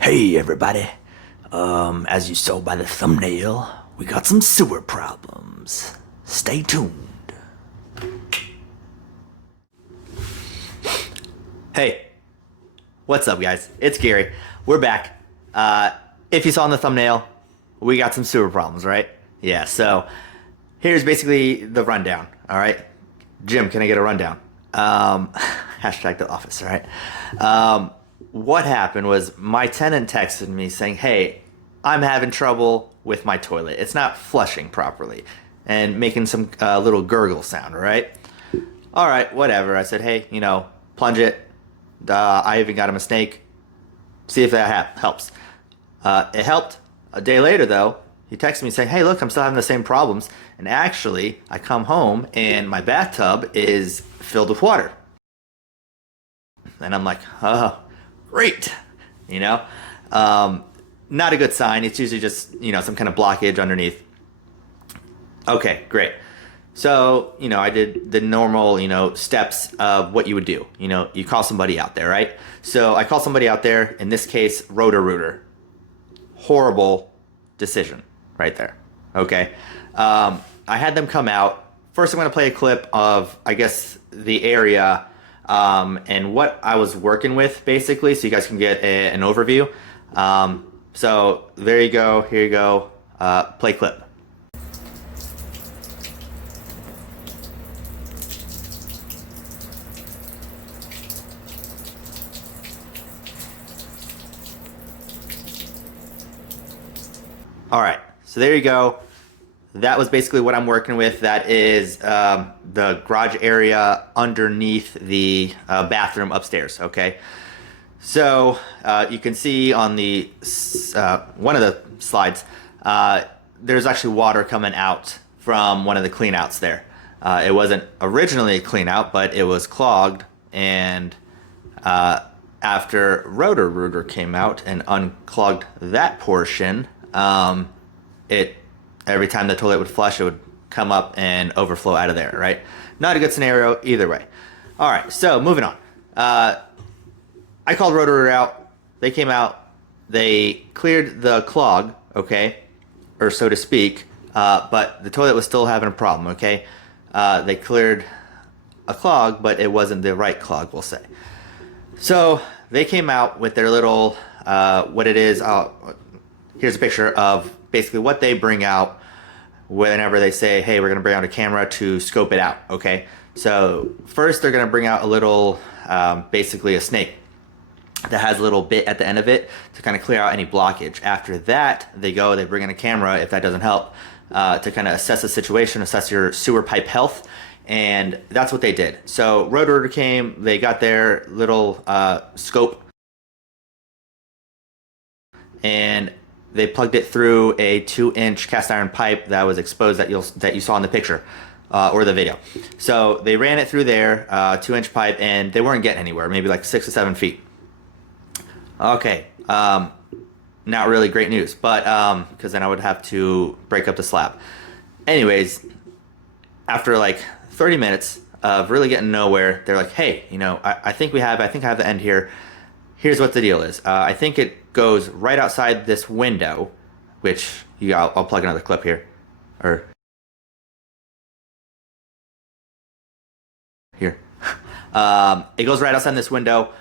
Hey everybody, as you saw by the thumbnail, we got some sewer problems. Stay tuned. Hey, what's up guys? It's Gary. We're back. If you saw in the thumbnail, we got some sewer problems, right? Yeah, so here's basically the rundown, alright? Jim, can I get a rundown? Hashtag the office, alright? What happened was my tenant texted me saying, hey, I'm having trouble with my toilet. It's not flushing properly and making some little gurgle sound, right? All right, whatever. I said, hey, plunge it. I even got him a snake. See if that helps. It helped. A day later, though, he texted me saying, hey, look, I'm still having the same problems. And actually, I come home and my bathtub is filled with water. And I'm like, oh, great. Not a good sign. It's usually just, some kind of blockage underneath. Okay, great. So, I did the normal, steps of what you would do. You call somebody out there, right? So I call somebody out there, in this case, Roto Rooter. Horrible decision right there. Okay. I had them come out. First, I'm going to play a clip of, I guess, the area and what I was working with, basically, so you guys can get an overview. So there you go. Here you go. Play clip. All right, so there you go. That was basically what I'm working with. That is the garage area underneath the bathroom upstairs, okay? So you can see on the one of the slides, there's actually water coming out from one of the cleanouts there. It wasn't originally a cleanout, but it was clogged, and after Roto Rooter came out and unclogged that portion, every time the toilet would flush, it would come up and overflow out of there, right? Not a good scenario either way. All right, so moving on. I called Roto Rooter out. They came out. They cleared the clog, okay, or so to speak, but the toilet was still having a problem, okay? They cleared a clog, but it wasn't the right clog, we'll say. So they came out with their little, what it is, here's a picture of basically what they bring out whenever they say, hey, we're going to bring out a camera to scope it out, okay? So first they're going to bring out a little, basically a snake that has a little bit at the end of it to kind of clear out any blockage. After that, they bring in a camera, if that doesn't help, to kind of assess the situation, assess your sewer pipe health, and that's what they did. So Roto Rooter came, they got their little scope, and they plugged it through a 2-inch cast iron pipe that was exposed that you saw in the picture or the video. So they ran it through there, 2-inch pipe, and they weren't getting anywhere, maybe like 6 to 7 feet. Okay, not really great news, but because then I would have to break up the slab. Anyways, after like 30 minutes of really getting nowhere, they're like, hey, I think I have the end here. Here's what the deal is. I think it goes right outside this window, which I'll plug another clip here, or here. It goes right outside this window.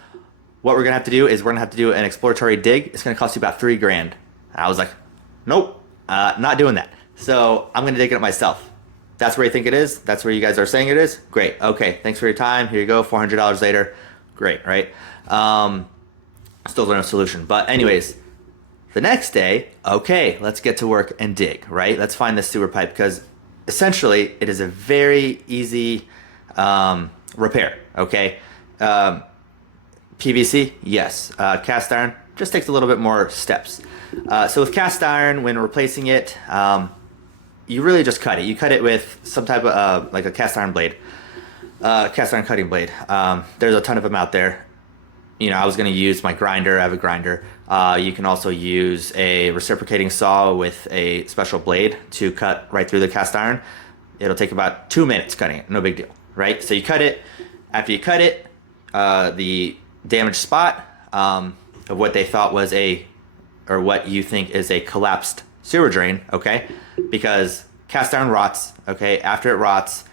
What we're gonna have to do is we're gonna have to do an exploratory dig. It's gonna cost you about $3,000. I was like, nope, not doing that. So I'm gonna dig it up myself. That's where you think it is? That's where you guys are saying it is? Great. Okay. Thanks for your time. Here you go. $400 later. Great, right? Still no solution. But anyways, the next day, okay, let's get to work and dig, right? Let's find this sewer pipe because essentially it is a very easy repair, okay? PVC, yes. Cast iron just takes a little bit more steps. So with cast iron, when replacing it, you really just cut it. You cut it with some type of, like a cast iron blade, cast iron cutting blade. There's a ton of them out there. I was going to use my grinder. I have a grinder. You can also use a reciprocating saw with a special blade to cut right through the cast iron. It'll take about 2 minutes cutting it. No big deal, right? So you cut it. After you cut it, the damaged spot, of what they thought was or what you think is a collapsed sewer drain, okay? Because cast iron rots, okay? After it rots,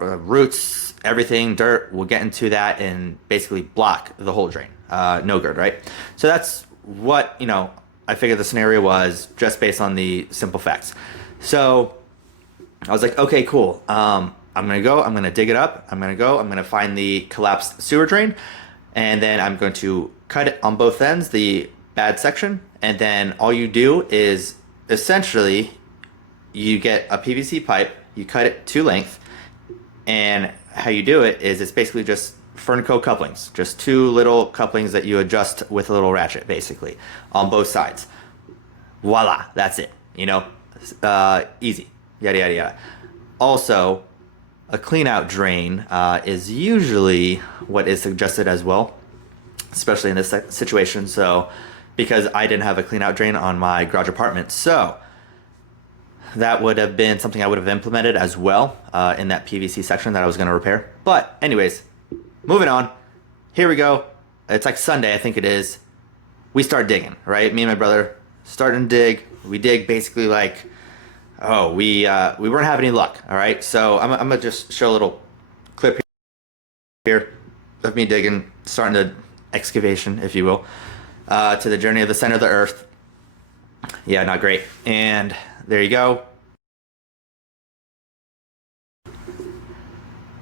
roots, everything, dirt will get into that and basically block the whole drain. No good, right? So that's what, I figured the scenario was just based on the simple facts. So I was like, okay, cool. I'm going to dig it up. I'm going to find the collapsed sewer drain, and then I'm going to cut it on both ends, the bad section, and then all you do is essentially you get a PVC pipe, you cut it to length, and how you do it is it's basically just fernco couplings, just two little couplings that you adjust with a little ratchet, basically, on both sides. Voila, that's it. Easy, yada, yada, yada. Also, a cleanout drain is usually what is suggested as well, especially in this situation. So, because I didn't have a cleanout drain on my garage apartment, so that would have been something I would have implemented as well in that PVC section that I was going to repair. But anyways, moving on. Here we go. It's like Sunday, I think it is. We start digging, right? Me and my brother starting to dig. We dig basically like, we weren't having any luck, all right? So I'm going to just show a little clip here of me digging, starting the excavation, if you will, to the journey of the center of the earth. Yeah, not great. And there you go.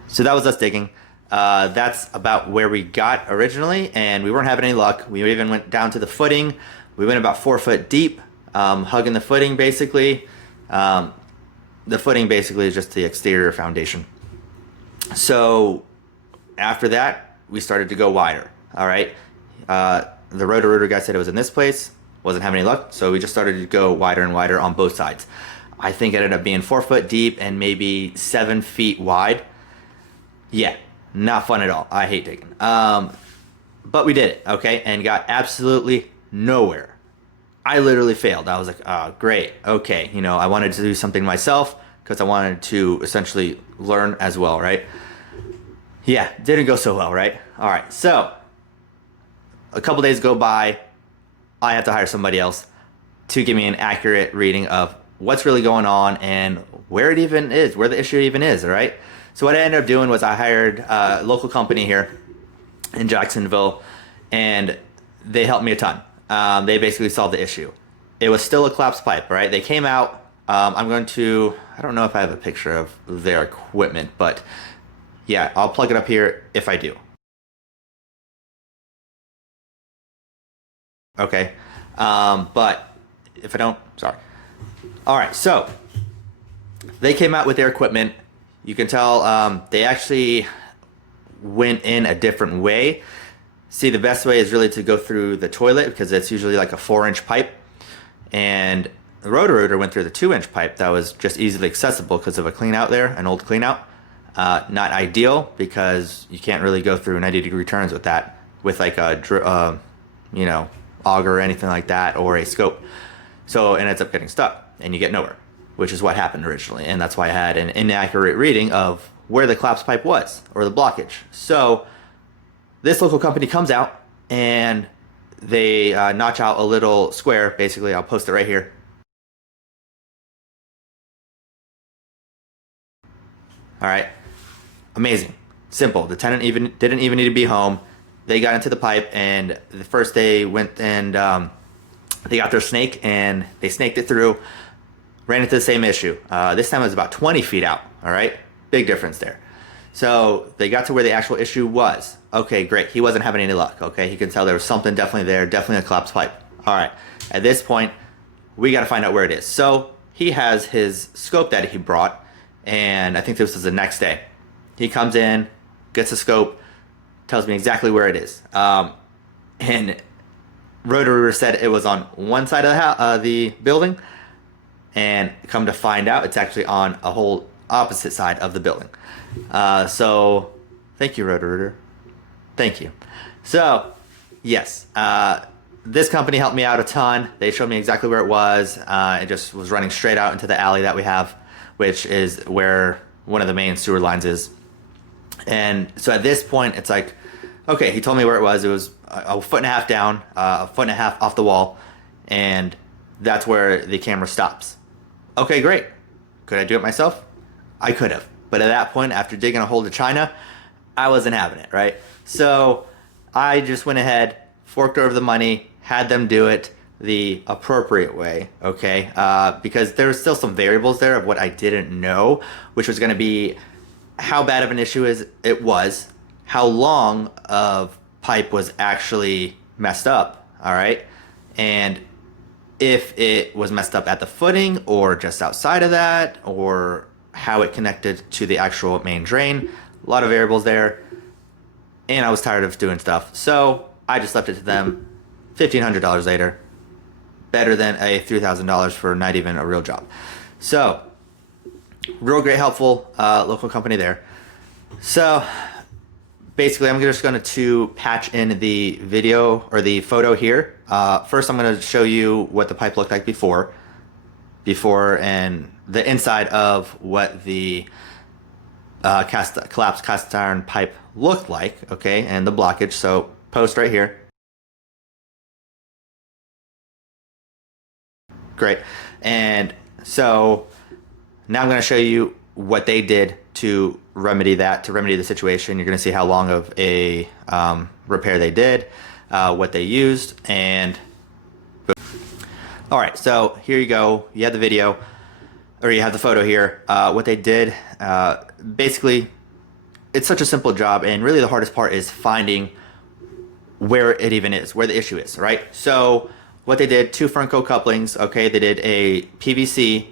So that was us digging. That's about where we got originally, and we weren't having any luck. We even went down to the footing. We went about 4 foot deep, hugging the footing basically. The footing basically is just the exterior foundation. So after that, we started to go wider. All right. The Roto Rooter guy said it was in this place. Wasn't having any luck, so we just started to go wider and wider on both sides. I think it ended up being 4 foot deep and maybe 7 feet wide. Yeah, not fun at all. I hate digging. But we did it, okay, and got absolutely nowhere. I literally failed. I was like, oh, great, okay. I wanted to do something myself because I wanted to essentially learn as well, right? Yeah, didn't go so well, right? All right, so a couple days go by. I have to hire somebody else to give me an accurate reading of what's really going on and where it even is, where the issue even is, all right? So what I ended up doing was I hired a local company here in Jacksonville, and they helped me a ton. They basically solved the issue. It was still a collapsed pipe, right? They came out. I don't know if I have a picture of their equipment, but yeah, I'll plug it up here if I do. Okay, but if I don't, sorry. All right, so they came out with their equipment. You can tell they actually went in a different way. See, the best way is really to go through the toilet because it's usually like a 4-inch pipe. And the Roto Rooter went through the 2-inch pipe that was just easily accessible because of a cleanout there, an old cleanout. Not ideal because you can't really go through 90-degree turns with that, with like a, auger or anything like that, or a scope. So it ends up getting stuck and you get nowhere, which is what happened originally. And that's why I had an inaccurate reading of where the collapsed pipe was, or the blockage. So this local company comes out and they notch out a little square. Basically, I'll post it right here. All right, amazing, simple. The tenant didn't even need to be home. They got into the pipe, and the first day went and they got their snake and they snaked it through. Ran into the same issue. This time it was about 20 feet out. All right, big difference there. So they got to where the actual issue was. Okay, great. He wasn't having any luck. Okay, he could tell there was something definitely there, definitely a collapsed pipe. All right, at this point, we got to find out where it is. So he has his scope that he brought, and I think this was the next day. He comes in, gets a scope, tells me exactly where it is. And Roto Rooter said it was on one side of the building, and come to find out, it's actually on a whole opposite side of the building. So thank you, Roto Rooter. Thank you. So yes, this company helped me out a ton. They showed me exactly where it was. It just was running straight out into the alley that we have, which is where one of the main sewer lines is. And so at this point, it's like, okay, he told me where it was. It was a foot and a half down, a foot and a half off the wall, and that's where the camera stops. Okay, great. Could I do it myself? I could have. But at that point, after digging a hole to China, I wasn't having it, right? So I just went ahead, forked over the money, had them do it the appropriate way, okay? Because there were still some variables there of what I didn't know, which was going to be how bad of an issue it was, how long of pipe was actually messed up, all right? And if it was messed up at the footing or just outside of that, or how it connected to the actual main drain. A lot of variables there, and I was tired of doing stuff. So I just left it to them. $1,500 later, better than a $3,000 for not even a real job. So real great, helpful local company there. So basically, I'm just going to patch in the video or the photo here. First, I'm going to show you what the pipe looked like before and the inside of what the collapsed cast iron pipe looked like, okay, and the blockage. So post right here. Great. And so now I'm going to show you what they did to remedy that, to remedy the situation. You're going to see how long of a repair they did, what they used, and boom. All right, so here you go. You have the video, or you have the photo here. What they did, basically, it's such a simple job, and really the hardest part is finding where it even is, where the issue is, right? So what they did, 2 fernco couplings, okay? They did a PVC,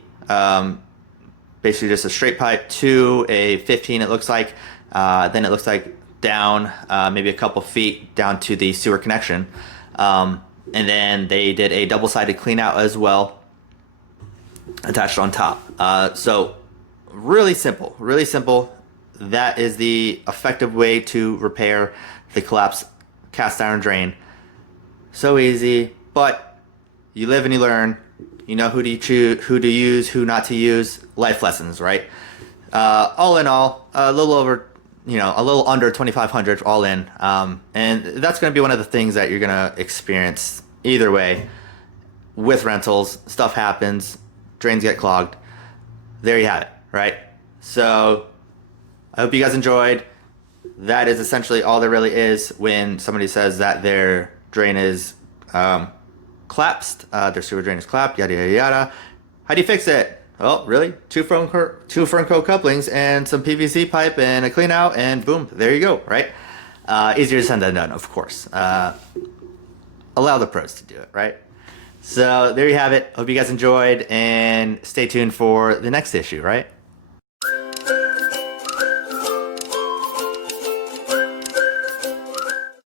basically just a straight pipe, to a 15, it looks like. Then it looks like down maybe a couple feet down to the sewer connection. And then they did a double-sided cleanout as well, attached on top. So really simple, really simple. That is the effective way to repair the collapsed cast iron drain. So easy, but you live and you learn. You know who to choose, who to use, who not to use. Life lessons, right? All in all, a little over, a little under 2,500 all in. And that's going to be one of the things that you're going to experience either way with rentals. Stuff happens, drains get clogged. There you have it, right? So I hope you guys enjoyed. That is essentially all there really is when somebody says that their drain is collapsed, their sewer drain is collapsed, yada yada yada. How do you fix it? Well, really, two fernco couplings and some PVC pipe and a clean out, and boom, there you go, right? Easier said than done, of course. Allow the pros to do it, right? So there you have it. Hope you guys enjoyed, and stay tuned for the next issue, right?